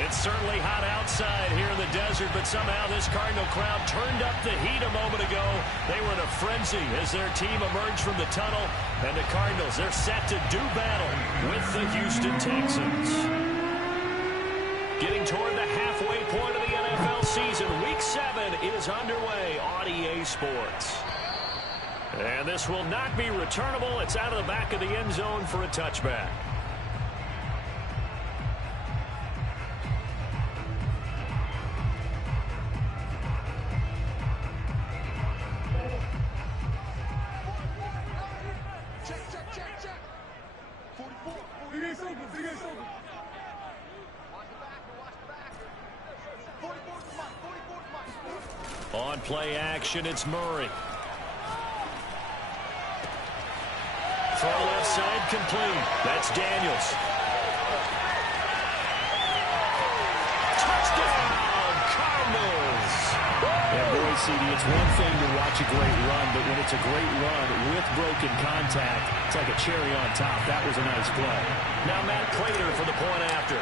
It's certainly hot outside here in the desert, but somehow this Cardinal crowd turned up the heat a moment ago. They were in a frenzy as their team emerged from the tunnel, and the Cardinals, they're set to do battle with the Houston Texans. Getting toward the halfway point of the NFL season, Week 7 is underway on EA Sports. And this will not be returnable. It's out of the back of the end zone for a touchback. On play action, it's Murray. Throw left side complete. That's Daniels. Touchdown, Cardinals. And boy, CD, it's one thing to watch a great run, but when it's a great run with broken contact, it's like a cherry on top. That was a nice play. Now Matt Prater for the point after.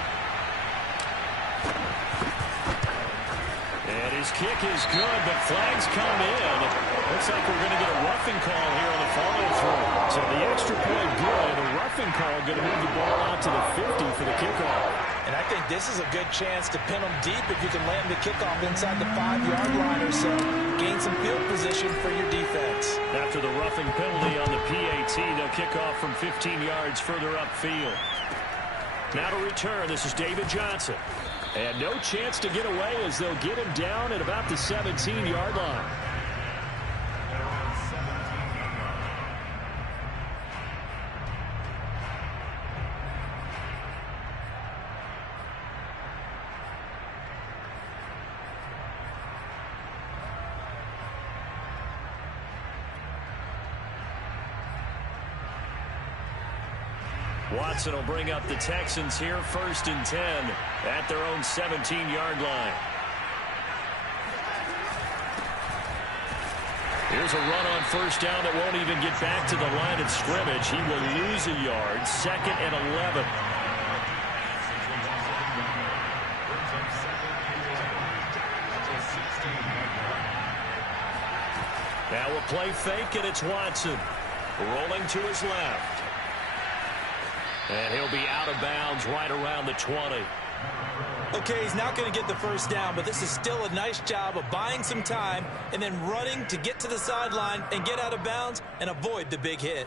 And his kick is good, but flags come in. Looks like we're going to get a roughing call here on the follow-through. So the extra point good, a roughing call going to move the ball out to the 50 for the kickoff. And I think this is a good chance to pin them deep if you can land the kickoff inside the 5-yard line or so. Gain some field position for your defense. After the roughing penalty on the PAT, they'll kick off from 15 yards further upfield. Now to return, this is David Johnson. And no chance to get away as they'll get him down at about the 17-yard line. Watson will bring up the Texans here, 1st and 10 at their own 17-yard line. Here's a run on 1st down that won't even get back to the line of scrimmage. He will lose a yard, 2nd and 11. Now we'll play fake, and it's Watson rolling to his left. And he'll be out of bounds right around the 20. Okay, he's not going to get the 1st down, but this is still a nice job of buying some time and then running to get to the sideline and get out of bounds and avoid the big hit.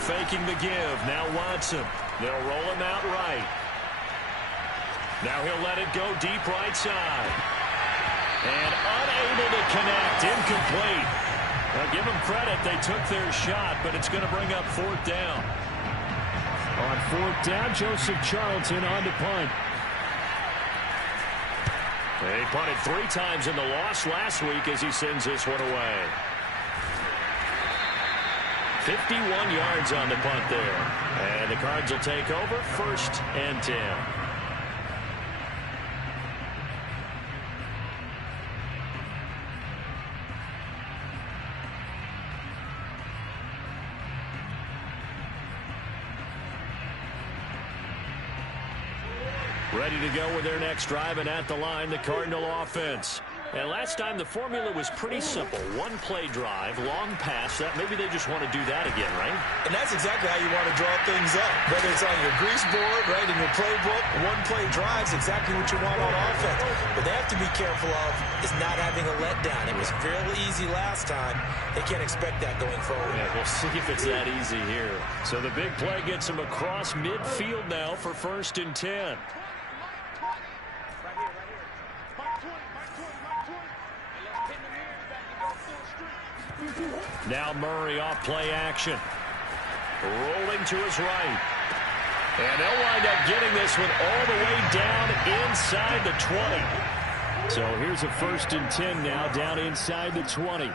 Faking the give. Now Watson. They'll roll him out right. Now he'll let it go deep right side. And unable to connect. Incomplete. Now give them credit. They took their shot, but it's going to bring up 4th down. On 4th down, Joseph Charlton on to punt. He punted 3 times in the loss last week as he sends this one away. 51 yards on the punt there. And the Cards will take over, 1st and 10. Ready to go with their next drive, and at the line, the Cardinal offense. And last time, the formula was pretty simple. 1-play drive, long pass. That maybe they just want to do that again, right? And that's exactly how you want to draw things up. Whether it's on your grease board, right, in your playbook, 1-play drives exactly what you want on offense. What they have to be careful of is not having a letdown. It was fairly easy last time. They can't expect that going forward. Yeah, we'll see if it's that easy here. So the big play gets him across midfield now for 1st and 10. Now Murray off play action. Rolling to his right. And they'll wind up getting this one all the way down inside the 20. So here's a 1st and 10 now down inside the 20.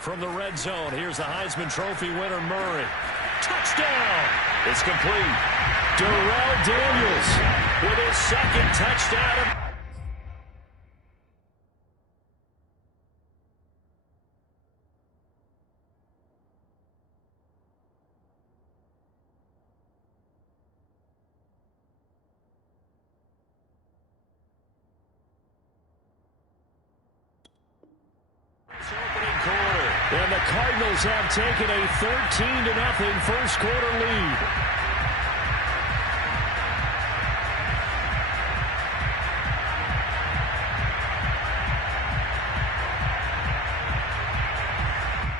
From the red zone, here's the Heisman Trophy winner, Murray. Touchdown! It's complete. Darrell Daniels with his second touchdown. And the Cardinals have taken a 13-0 first quarter lead.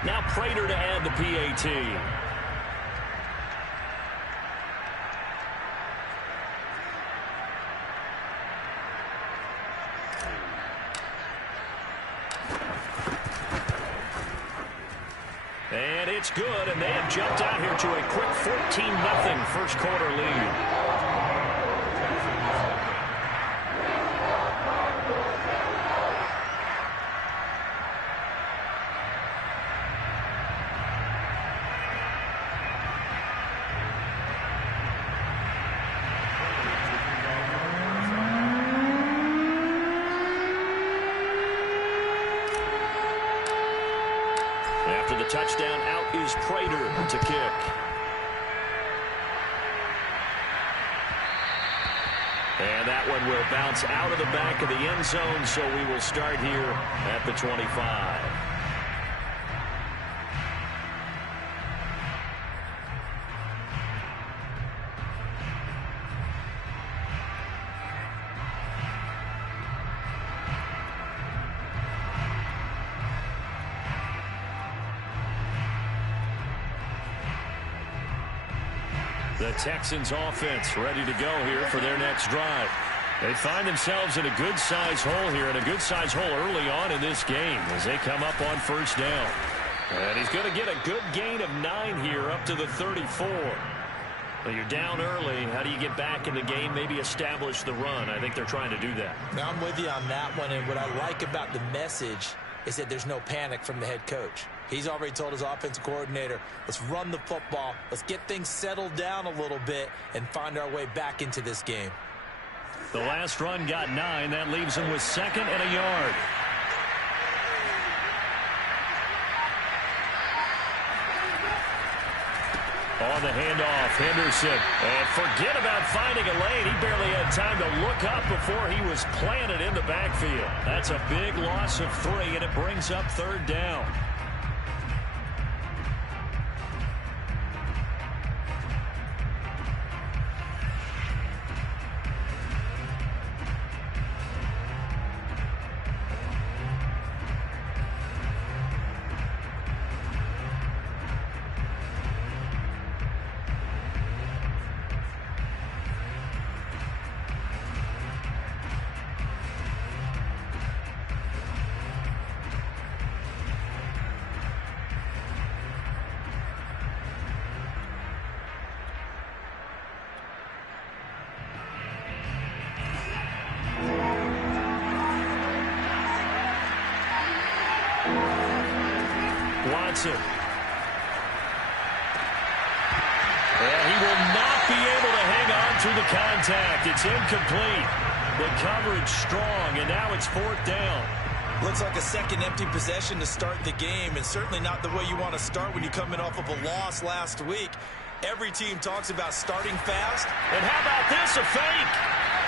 Now Prater to add the PAT. And it's good, and they have jumped out here to a quick 14-0 first quarter lead. After the touchdown, out is Prater to kick. And that one will bounce out of the back of the end zone, so we will start here at the 25. The Texans offense ready to go here for their next drive. They find themselves in a good-sized hole here, and a good-sized hole early on in this game as they come up on first down. And he's going to get a good gain of 9 here up to the 34. Well, you're down early. How do you get back in the game, maybe establish the run? I think they're trying to do that. Now, I'm with you on that one, and what I like about the message is that there's no panic from the head coach. He's already told his offensive coordinator, let's run the football, let's get things settled down a little bit and find our way back into this game. The last run got 9. That leaves him with 2nd and a yard. On the handoff, Henderson. And forget about finding a lane. He barely had time to look up before he was planted in the backfield. That's a big loss of 3, and it brings up 3rd down. Watson. And he will not be able to hang on to the contact. It's incomplete. The coverage strong, and now it's 4th down. Looks like a second empty possession to start the game, and certainly not the way you want to start when you're coming off of a loss last week. Every team talks about starting fast. And how about this, a fake?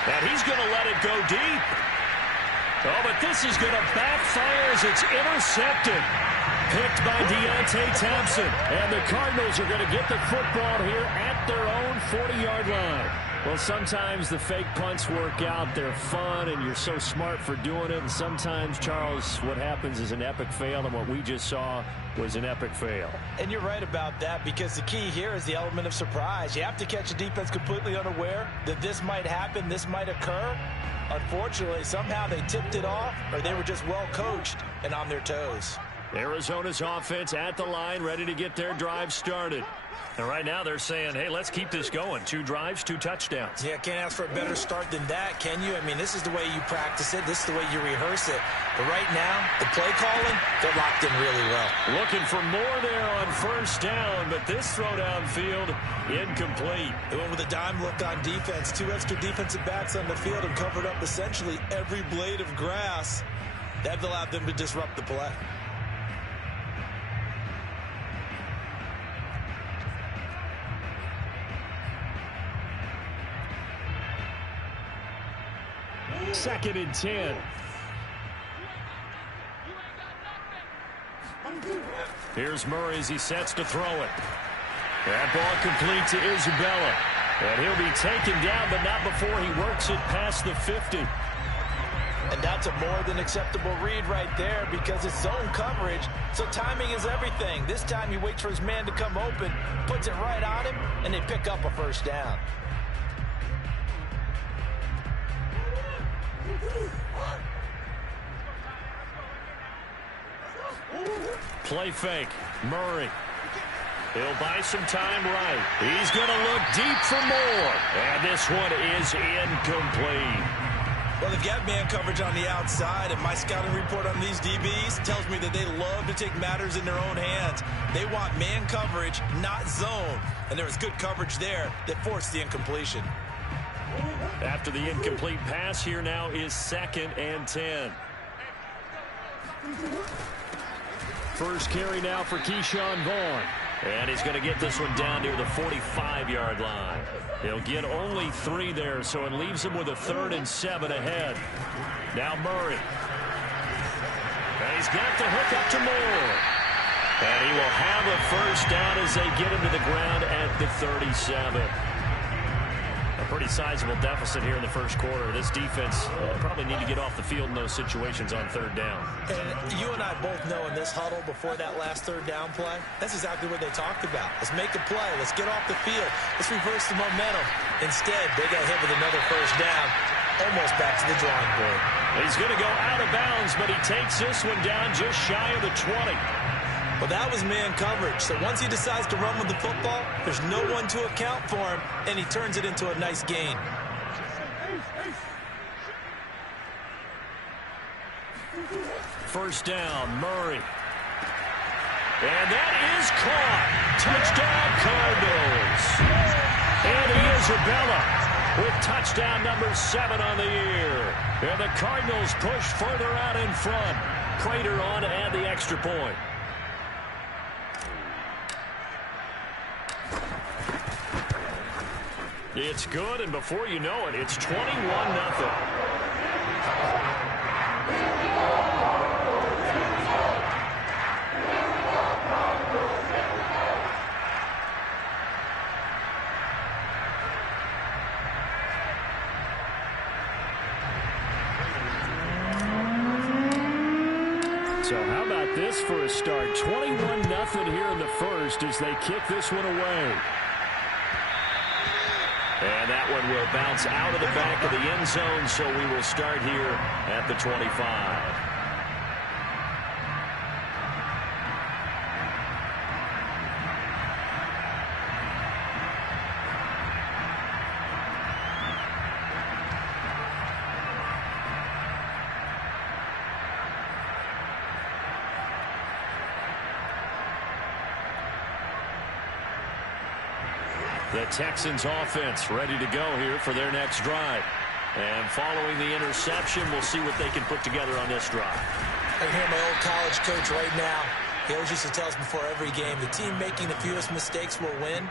And he's going to let it go deep. Oh, but this is going to backfire as it's intercepted. Picked by Deontay Thompson. And the Cardinals are going to get the football here at their own 40-yard line. Well, sometimes the fake punts work out. They're fun, and you're so smart for doing it. And sometimes, Charles, what happens is an epic fail, and what we just saw was an epic fail. And you're right about that, because the key here is the element of surprise. You have to catch a defense completely unaware that this might happen, this might occur. Unfortunately, somehow they tipped it off, or they were just well coached and on their toes. Arizona's offense at the line, ready to get their drive started. And right now they're saying, hey, let's keep this going. 2 drives, 2 touchdowns. Yeah, can't ask for a better start than that, can you? I mean, this is the way you practice it. This is the way you rehearse it. But right now, the play calling, they're locked in really well. Looking for more there on first down, but this throw downfield incomplete. They went with a dime look on defense. 2 extra defensive backs on the field and covered up essentially every blade of grass. That allowed them to disrupt the play. Second and 10. Here's Murray as he sets to throw it. That ball complete to Isabella. And he'll be taken down, but not before he works it past the 50. And that's a more than acceptable read right there because it's zone coverage, so timing is everything. This time he waits for his man to come open, puts it right on him, and they pick up a first down. Play fake. Murray. He'll buy some time right. He's going to look deep for more. And this one is incomplete. Well, they've got man coverage on the outside, and my scouting report on these DBs tells me that they love to take matters in their own hands. They want man coverage, not zone. And there was good coverage there that forced the incompletion. After the incomplete pass, here now is 2nd and 10. First carry now for Keyshawn Vaughn. And he's going to get this one down near the 45-yard line. He'll get only 3 there, so it leaves him with a 3rd and 7 ahead. Now Murray. And he's got the hook up to Moore. And he will have a first down as they get him to the ground at the 37. A pretty sizable deficit here in the first quarter. This defense probably need to get off the field in those situations on 3rd down. And you and I both know in this huddle before that last 3rd down play, that's exactly what they talked about. Let's make a play. Let's get off the field. Let's reverse the momentum. Instead, they got hit with another first down, almost back to the drawing board. He's going to go out of bounds, but he takes this one down just shy of the 20. Well, that was man coverage. So once he decides to run with the football, there's no one to account for him, and he turns it into a nice gain. First down, Murray. And that is caught. Touchdown, Cardinals. And Isabella with touchdown number 7 on the year. And the Cardinals push further out in front. Prater on to add the extra point. It's good, and before you know it, it's 21-0. So how about this for a start? 21-0 here in the first as they kick this one away. And that one will bounce out of the back of the end zone, so we will start here at the 25. The Texans offense ready to go here for their next drive. And following the interception, we'll see what they can put together on this drive. I hear my old college coach right now. He always used to tell us before every game, the team making the fewest mistakes will win.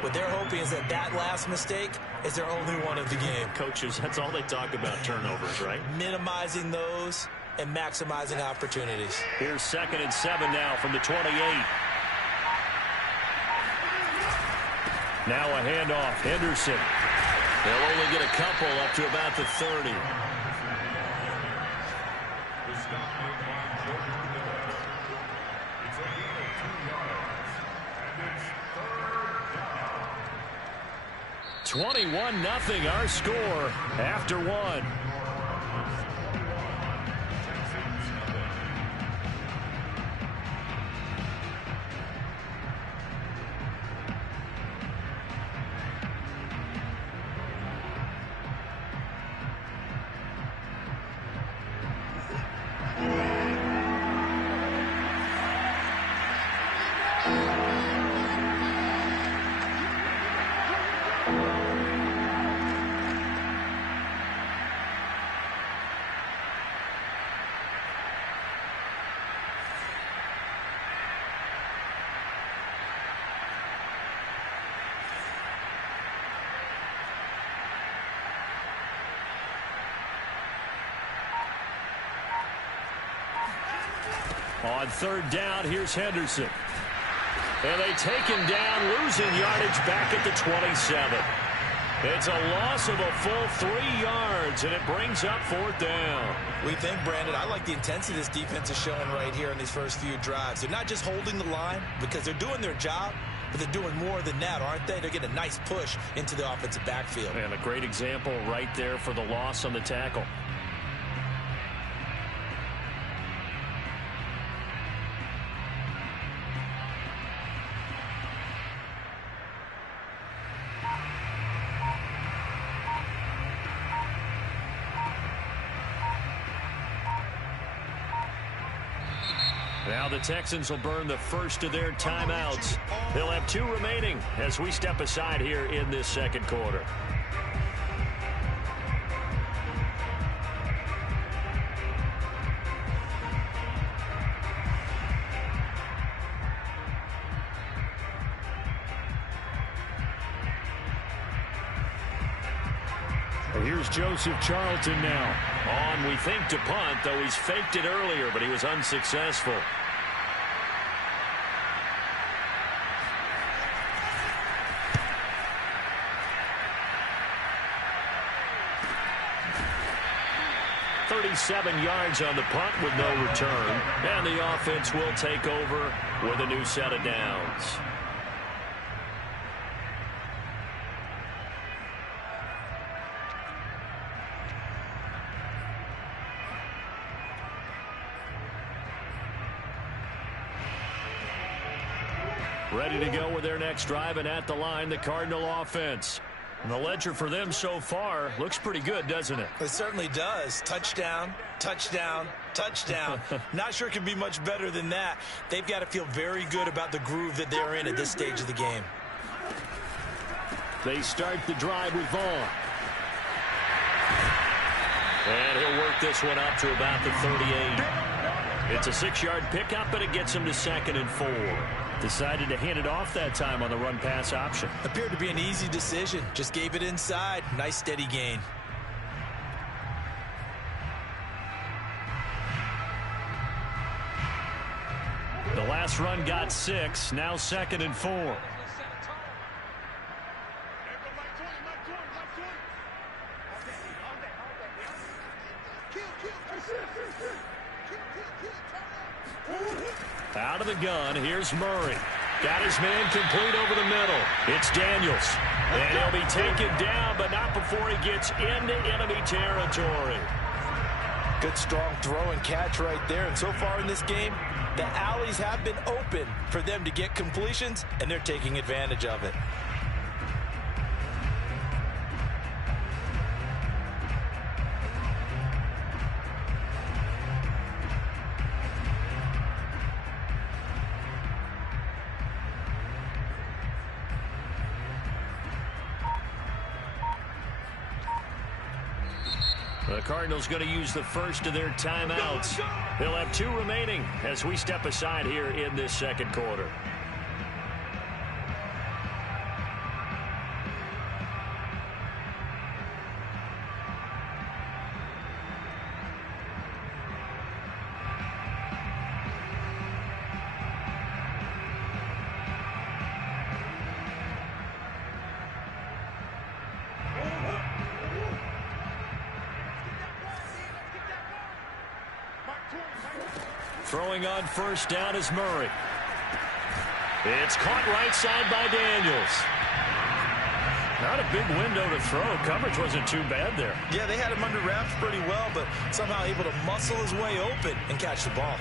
What they're hoping is that that last mistake is their only one of the game. Coaches, that's all they talk about, turnovers, right? Minimizing those and maximizing opportunities. Here's 2nd and 7 now from the 28. Now a handoff. Henderson. They'll only get a couple up to about the 30. (21-0) our score after 1. On third down, here's Henderson. And they take him down, losing yardage back at the 27. It's a loss of a full 3 yards, and it brings up fourth down. We think, Brandon, I like the intensity this defense is showing right here in these first few drives. They're not just holding the line because they're doing their job, but they're doing more than that, aren't they? They're getting a nice push into the offensive backfield. And a great example right there for the loss on the tackle. Now the Texans will burn the first of their timeouts. They'll have 2 remaining as we step aside here in this second quarter. Here's Joseph Charlton now. On, we think, to punt, though he's faked it earlier, but he was unsuccessful. .37 yards on the punt with no return. And the offense will take over with a new set of downs. Ready to go with their next drive, and at the line, the Cardinal offense. And the ledger for them so far looks pretty good, doesn't it? It certainly does. Touchdown, touchdown, touchdown. Not sure it can be much better than that. They've got to feel very good about the groove that they're in at this stage of the game. They start the drive with Vaughn. And he'll work this one up to about the 38. It's a 6-yard pickup, but it gets him to 2nd and 4. Decided to hand it off that time on the run-pass option. Appeared to be an easy decision. Just gave it inside. Nice, steady gain. The last run got 6. Now 2nd and 4. Out of the gun, here's Murray. Got his man complete over the middle. It's Daniels. And he'll be taken down, but not before he gets into enemy territory. Good, strong throw and catch right there. And so far in this game, the alleys have been open for them to get completions, and they're taking advantage of it. The Cardinals going to use the first of their timeouts. They'll have 2 remaining as we step aside here in this second quarter. Throwing on first down is Murray. It's caught right side by Daniels. Not a big window to throw. Coverage wasn't too bad there. Yeah, they had him under wraps pretty well, but somehow able to muscle his way open and catch the ball.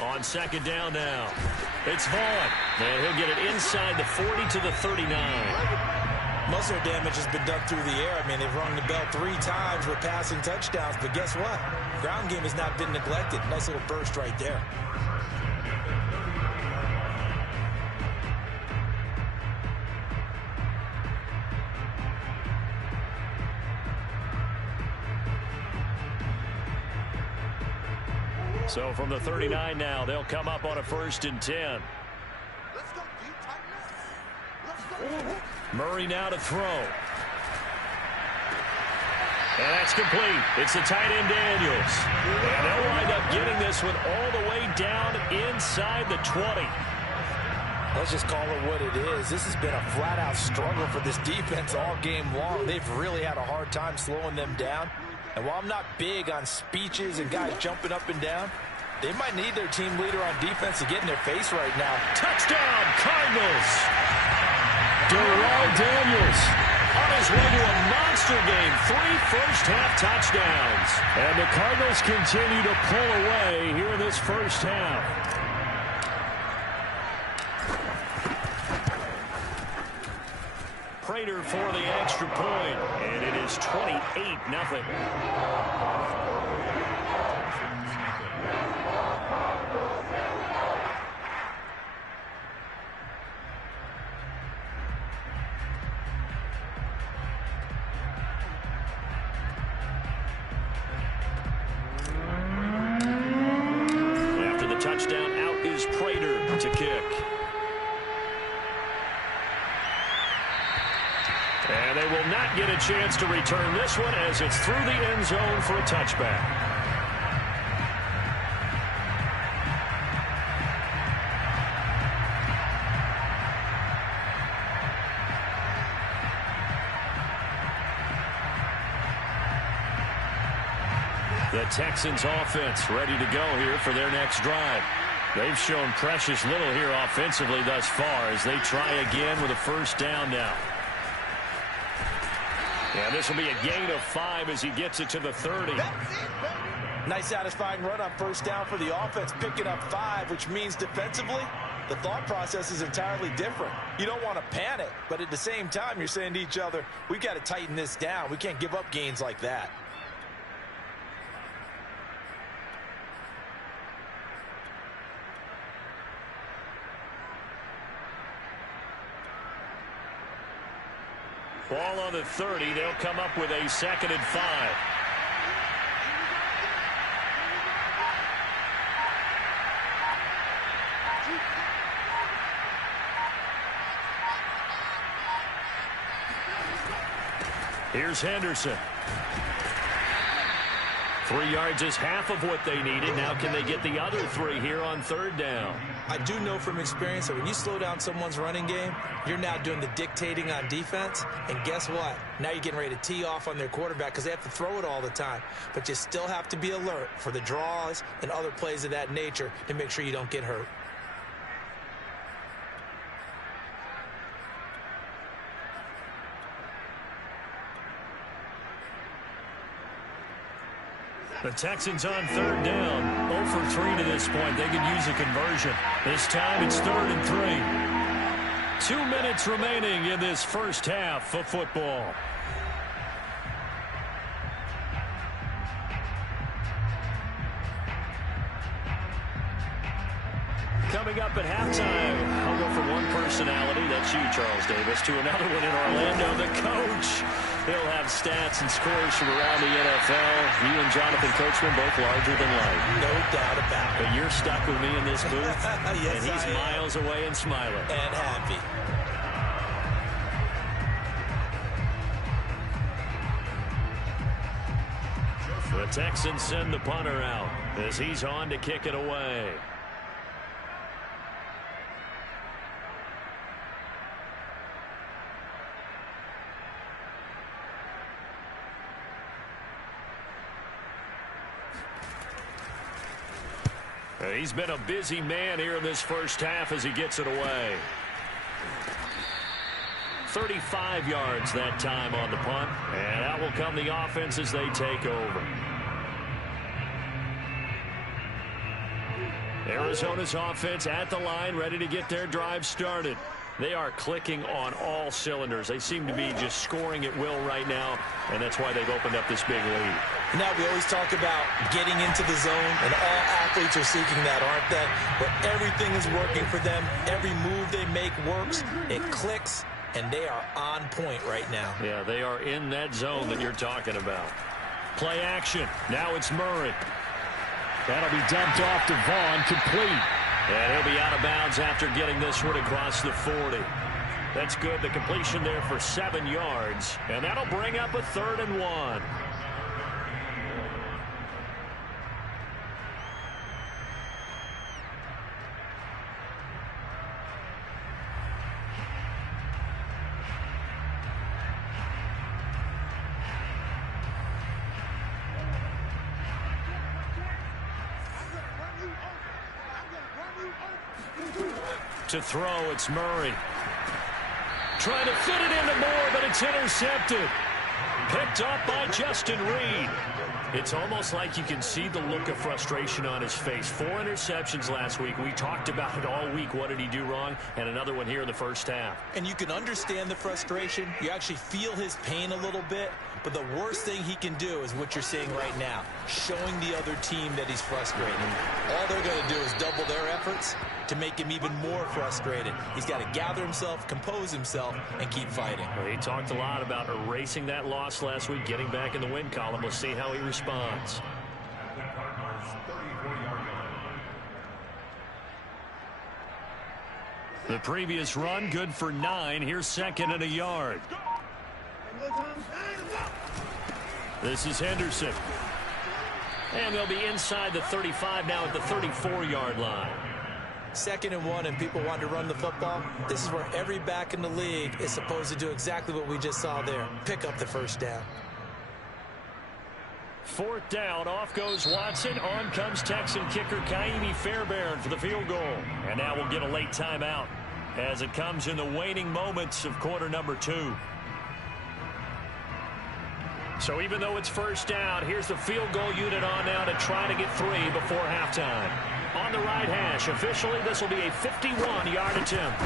On second down now, it's Vaughn, and he'll get it inside the 40 to the 39. Most of their damage has been done through the air. I mean, they've rung the bell 3 times with passing touchdowns, but guess what? Ground game has not been neglected. Nice little burst right there. So from the 39 now, they'll come up on a 1st and 10. Murray now to throw. And that's complete. It's the tight end Daniels. And they'll wind up getting this one all the way down inside the 20. Let's just call it what it is. This has been a flat-out struggle for this defense all game long. They've really had a hard time slowing them down. And while I'm not big on speeches and guys jumping up and down, they might need their team leader on defense to get in their face right now. Touchdown, Cardinals! Darrell Daniels on his way to a monster game. 3 first-half touchdowns. And the Cardinals continue to pull away here in this first half. Prater for the extra point, and it is 28-0. After the touchdown, out is Prater to kick. And they will not get a chance to return this one as it's through the end zone for a touchback. The Texans offense ready to go here for their next drive. They've shown precious little here offensively thus far as they try again with a 1st down now. And this will be a gain of 5 as he gets it to the 30. Nice satisfying run on 1st down for the offense, picking up 5, which means defensively, the thought process is entirely different. You don't want to panic, but at the same time, you're saying to each other, we've got to tighten this down. We can't give up gains like that. Ball on the 30. They'll come up with a 2nd and 5. Here's Henderson. 3 yards is half of what they needed. Now can they get the other 3 here on 3rd down? I do know from experience that when you slow down someone's running game, you're now doing the dictating on defense. And guess what? Now you're getting ready to tee off on their quarterback because they have to throw it all the time. But you still have to be alert for the draws and other plays of that nature to make sure you don't get hurt. The Texans on 3rd down. 0 for 3 to this point. They could use a conversion. This time it's 3rd and 3. 2 minutes remaining in this first half of football. Coming up at halftime, I'll go from one personality, that's you, Charles Davis, to another one in Orlando, the coach. He'll have stats and scores from around the NFL. You and Jonathan Coachman both larger than life. No doubt about it. But you're stuck with me in this booth, yes, and he's miles away and smiling. And happy. The Texans send the punter out as he's on to kick it away. He's been a busy man here in this first half as he gets it away. 35 yards that time on the punt. And out will come the offense as they take over. Arizona's offense at the line, ready to get their drive started. They are clicking on all cylinders. They seem to be just scoring at will right now, and that's why they've opened up this big lead. Now, we always talk about getting into the zone, and all athletes are seeking that, aren't they? Where everything is working for them. Every move they make works. It clicks, and they are on point right now. Yeah, they are in that zone that you're talking about. Play action. Now it's Murray. That'll be dumped off to Vaughn, complete. And he'll be out of bounds after getting this one across the 40. That's good. The completion there for 7 yards. And that'll bring up a 3rd and 1. To throw, it's Murray. Trying to fit it into Moore, but it's intercepted. Picked up by Justin Reed. It's almost like you can see the look of frustration on his face. 4 interceptions last week. We talked about it all week. What did he do wrong? And another one here in the first half. And you can understand the frustration. You actually feel his pain a little bit. But the worst thing he can do is what you're seeing right now, showing the other team that he's frustrated. All they're going to do is double their efforts to make him even more frustrated. He's got to gather himself, compose himself, and keep fighting. Well, he talked a lot about erasing that loss last week, getting back in the win column. We'll see how he responds. The previous run, good for 9. Here's 2nd and a yard. This is Henderson. And they'll be inside the 35 now at the 34-yard line. 2nd and 1, and people want to run the football. This is where every back in the league is supposed to do exactly what we just saw there. Pick up the first down. 4th down. Off goes Watson. On comes Texan kicker Kaimi Fairbairn for the field goal. And now we'll get a late timeout as it comes in the waning moments of quarter number 2. So even though it's first down, here's the field goal unit on now to try to get 3 before halftime. On the right hash, officially this will be a 51-yard attempt.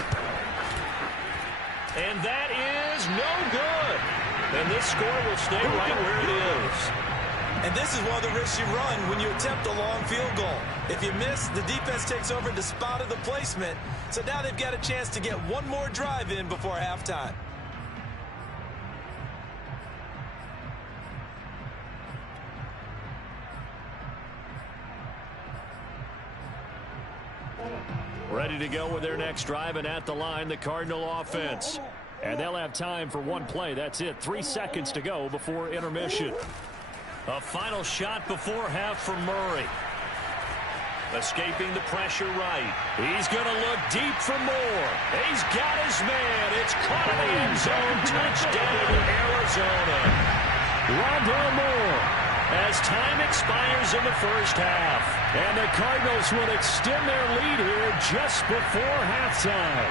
And that is no good. And this score will stay right where it is. And this is one of the risks you run when you attempt a long field goal. If you miss, the defense takes over the spot of the placement. So now they've got a chance to get one more drive in before halftime. Ready to go with their next drive, and at the line, the Cardinal offense. And they'll have time for one play. That's it. 3 seconds to go before intermission. A final shot before half for Murray. Escaping the pressure right. He's going to look deep for Moore. He's got his man. It's caught in the end zone. Touchdown, Arizona. Rondale Moore. As time expires in the first half. And the Cardinals will extend their lead here just before halftime.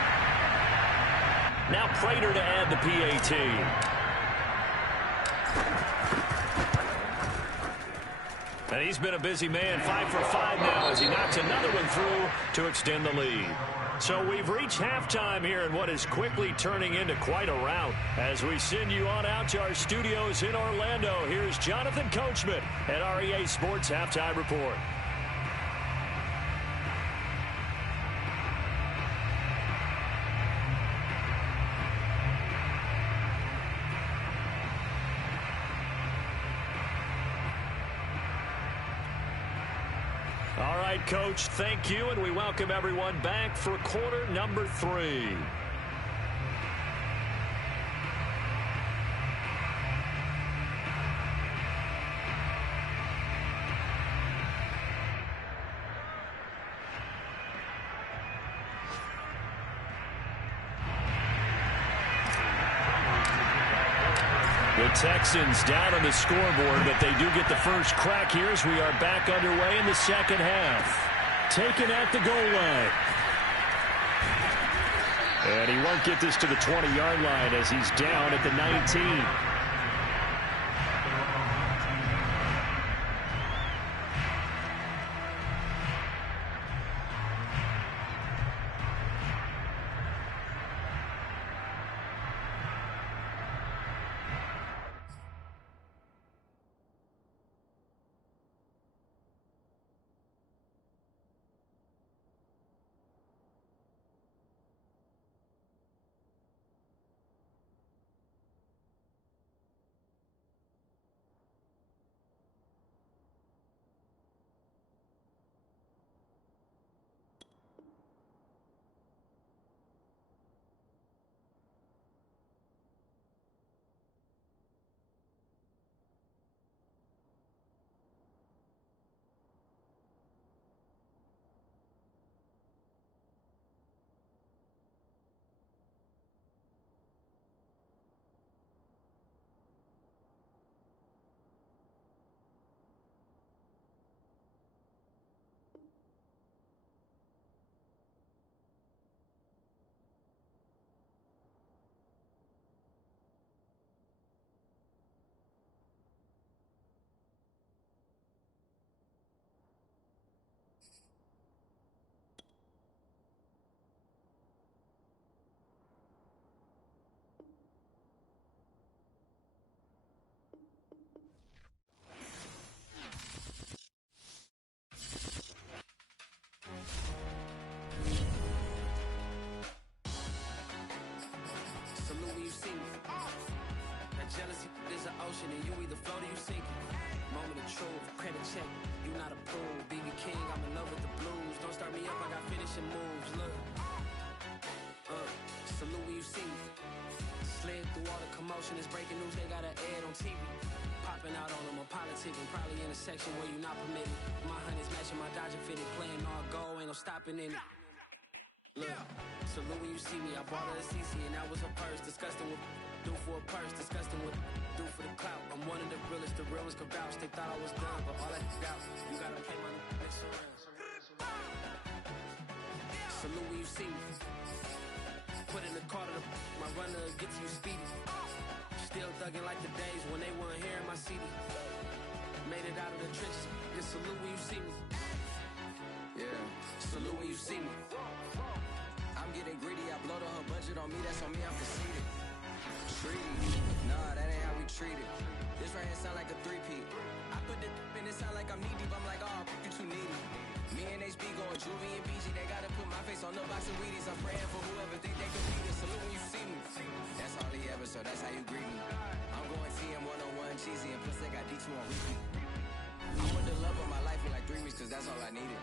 Now Prater to add the PAT. And he's been a busy man. 5 for 5 now as he knocks another one through to extend the lead. So we've reached halftime here in what is quickly turning into quite a rout. As we send you on out to our studios in Orlando, here's Jonathan Coachman at REA Sports Halftime Report. All right, Coach, thank you, and we welcome everyone back for quarter number 3. The Texans down on the scoreboard, but they do get the first crack here as we are back underway in the second half. taken at the goal line. And he won't get this to the 20-yard line as he's down at the 19. Jealousy is an ocean and you either float or you sink. Moment of truth, credit check, you not a fool. BB King, I'm in love with the blues. Don't start me up, I got finishing moves. Look, salute when you see me. Slid through all the commotion, it's breaking news, they got an ad on TV. Popping out on them, I'm politicking, probably in a section where you not permitted. My honey's matching my Dodger fitted, playing all go, ain't no stopping in it. Look, salute when you see me, I bought her a CC and that was her purse. Disgusting with do for a purse, disgusting with do for the clout. I'm one of the realest, the realest could vouch. They thought I was done, but all I doubt, you gotta play my next around. Salute when you see me. Put in the car to my runner, get to you speedy. Still thugging like the days when they weren't here in my city. Made it out of the trenches, just salute when you see me. Yeah, salute when you see me. I'm getting greedy, I blow the whole budget on me, that's on me, I'm conceited. Treaty, nah, that ain't how we treat it. This right here sound like a three-peat. I put the in it sound like I'm knee-deep, I'm like, oh, you too needy. Me and HB going Juvie and BG, they gotta put my face on the box of Wheaties. I'm praying for whoever think they can beat us. Salute when you see me. That's all he ever, so that's how you greet me. I'm going TM 101 cheesy, and plus they got D2 on repeat. I want the love of my life in like 3 weeks, cause that's all I needed.